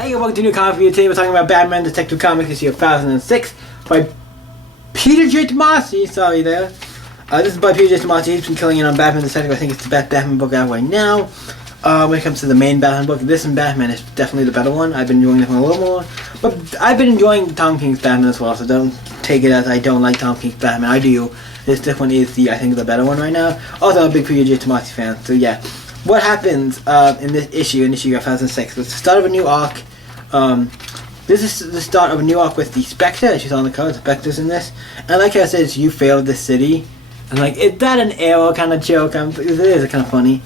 Hey, welcome to a new comic review. Today we're talking about Batman Detective Comics issue 2006 by Peter J. Tomasi. Sorry there. This is by Peter J. Tomasi. He's been killing it on Batman Detective. I think it's the best Batman book out right now. When it comes to the main Batman book, this and Batman is definitely the better one. I've been enjoying this one a little more. But I've been enjoying Tom King's Batman as well, so don't take it as I don't like Tom King's Batman. I do. This one is I think, the better one right now. Also, I'm a big Peter J. Tomasi fan, so yeah. What happens in this issue, 2006, it's the start of a new arc. This is the start of a new arc with the Spectre, as you saw on the cover. The Spectre's in this. And like I said, you failed this city. And like, is that an Arrow kind of joke? It is kind of funny.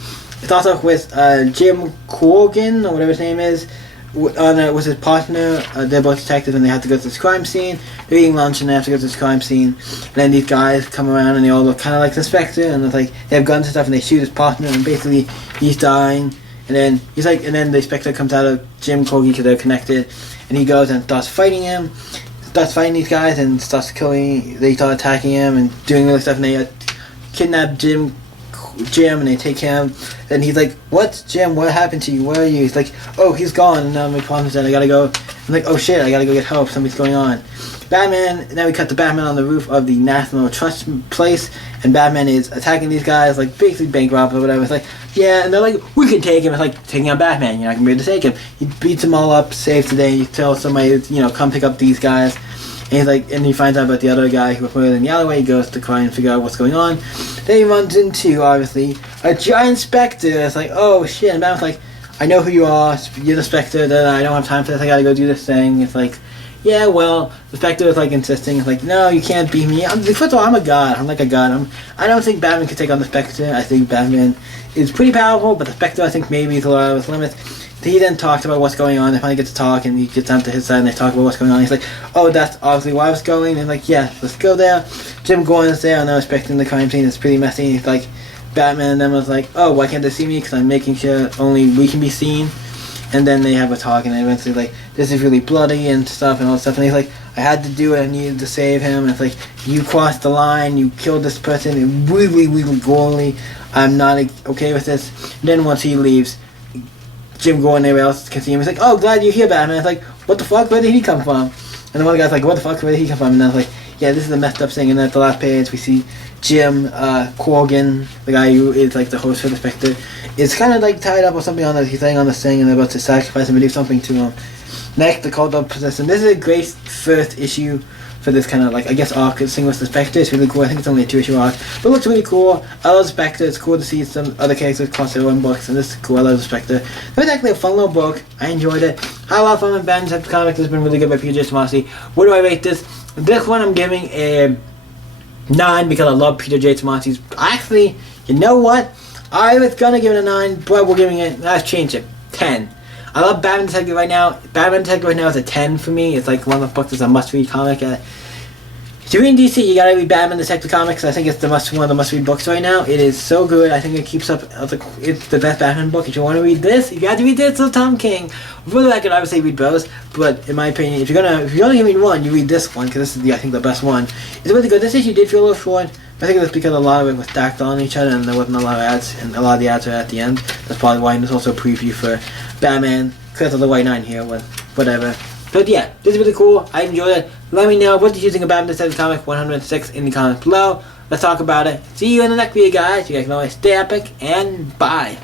It starts off with Jim Corrigan, or whatever his name is, with his partner. They're both detectives and they have to go to this crime scene. They're eating lunch and they have to go to this crime scene. And then these guys come around and they all look kind of like the Spectre. And it's like, they have guns and stuff and they shoot his partner and basically he's dying. And then then the Spectre comes out of Jim Corrigan because they're connected. And he goes and starts fighting him. Starts fighting these guys and starts killing. They start attacking him and doing other stuff. And they kidnap Jim and they take him. And he's like, "What, Jim? What happened to you? Where are you?" He's like, "Oh, he's gone." And now my partner's dead. I gotta go. I'm like, "Oh shit! I gotta go get help. Something's going on." Batman. Now we cut to Batman on the roof of the National Trust place, and Batman is attacking these guys, like basically bank robbers or whatever. It's like, yeah, and they're like, "We can take him." It's like taking out Batman. You're not gonna be able to take him. He beats them all up, saves the day. He tells somebody, come pick up these guys. And he's like, and he finds out about the other guy who was murdered in the alleyway. He goes to try and figure out what's going on. Then he runs into, obviously, a giant Spectre. It's like, oh shit. And Batman's like, "I know who you are. You're the Spectre. I don't have time for this. I gotta go do this thing." It's like, yeah, well, the Spectre is like insisting. It's like, "No, you can't beat me. First of all, I'm a god. I'm like a god. I don't think Batman can take on the Spectre. I think Batman is pretty powerful, but the Spectre, I think, maybe is a lot of his limits." He then talks about what's going on. They finally get to talk, and he gets down to his side, and they talk about what's going on. He's like, "Oh, that's obviously why I was going." And like, "Yeah, let's go there." Jim Gordon's there, and they're expecting the crime scene. It's pretty messy. He's like, Batman and them was like, "Oh, why can't they see me? Because I'm making sure only we can be seen." And then they have a talk, and eventually like, "This is really bloody and stuff and all stuff." And he's like, "I had to do it. I needed to save him." And it's like, "You crossed the line. You killed this person. And really, really gory. I'm not okay with this." And then once he leaves, Jim Gordon and everybody else can see him. He's like, "Oh, glad you're here, Batman." It's like, "What the fuck? Where did he come from?" And the one guy's like, "What the fuck? Where did he come from?" And I was like, "Yeah, this is a messed up thing." And then at the last page, we see Jim Corrigan, the guy who is like the host for the Spectre, is kind of like tied up or something on that. He's laying on this thing and they're about to sacrifice him and do something to him. Next, the cult of possession. This is a great first issue for this kind of like, I guess, arc. Thing with the Spectre. It's really cool. I think it's only a 2-issue arc, but it looks really cool. I love Spectre. It's cool to see some other characters cross their own books, and this is cool. I love the Spectre. It was actually a fun little book. I enjoyed it. I love fun with Batman Detective Comics. It's been really good by Peter J. Tomasi. What do I rate this? This one I'm giving a 9 because I love Peter J. Tomasi's. Actually, you know what? I was gonna give it a 9, but we're giving it. Let's change it. 10. I love Batman Detective right now. Batman Detective right now is a 10 for me. It's like one of the books that's a must-read comic. If you're in DC, you gotta read Batman Detective Comics. I think it's one of the must-read books right now. It is so good. I think it keeps up. It's the best Batman book. If you want to read this, you got to read this of Tom King. For the record, I would say read both, but in my opinion, if you're only gonna read one, you read this one because this is I think the best one. It's really good. This issue did feel a little short. I think it's because a lot of it was stacked on each other and there wasn't a lot of ads, and a lot of the ads are at the end. That's probably why. And there's also a preview for Batman because of the White Knight here, whatever. But yeah, this is really cool. I enjoyed it. Let me know what did you think about Detective Comic 106 in the comments below. Let's talk about it. See you in the next video, guys. You guys can always stay epic, and bye.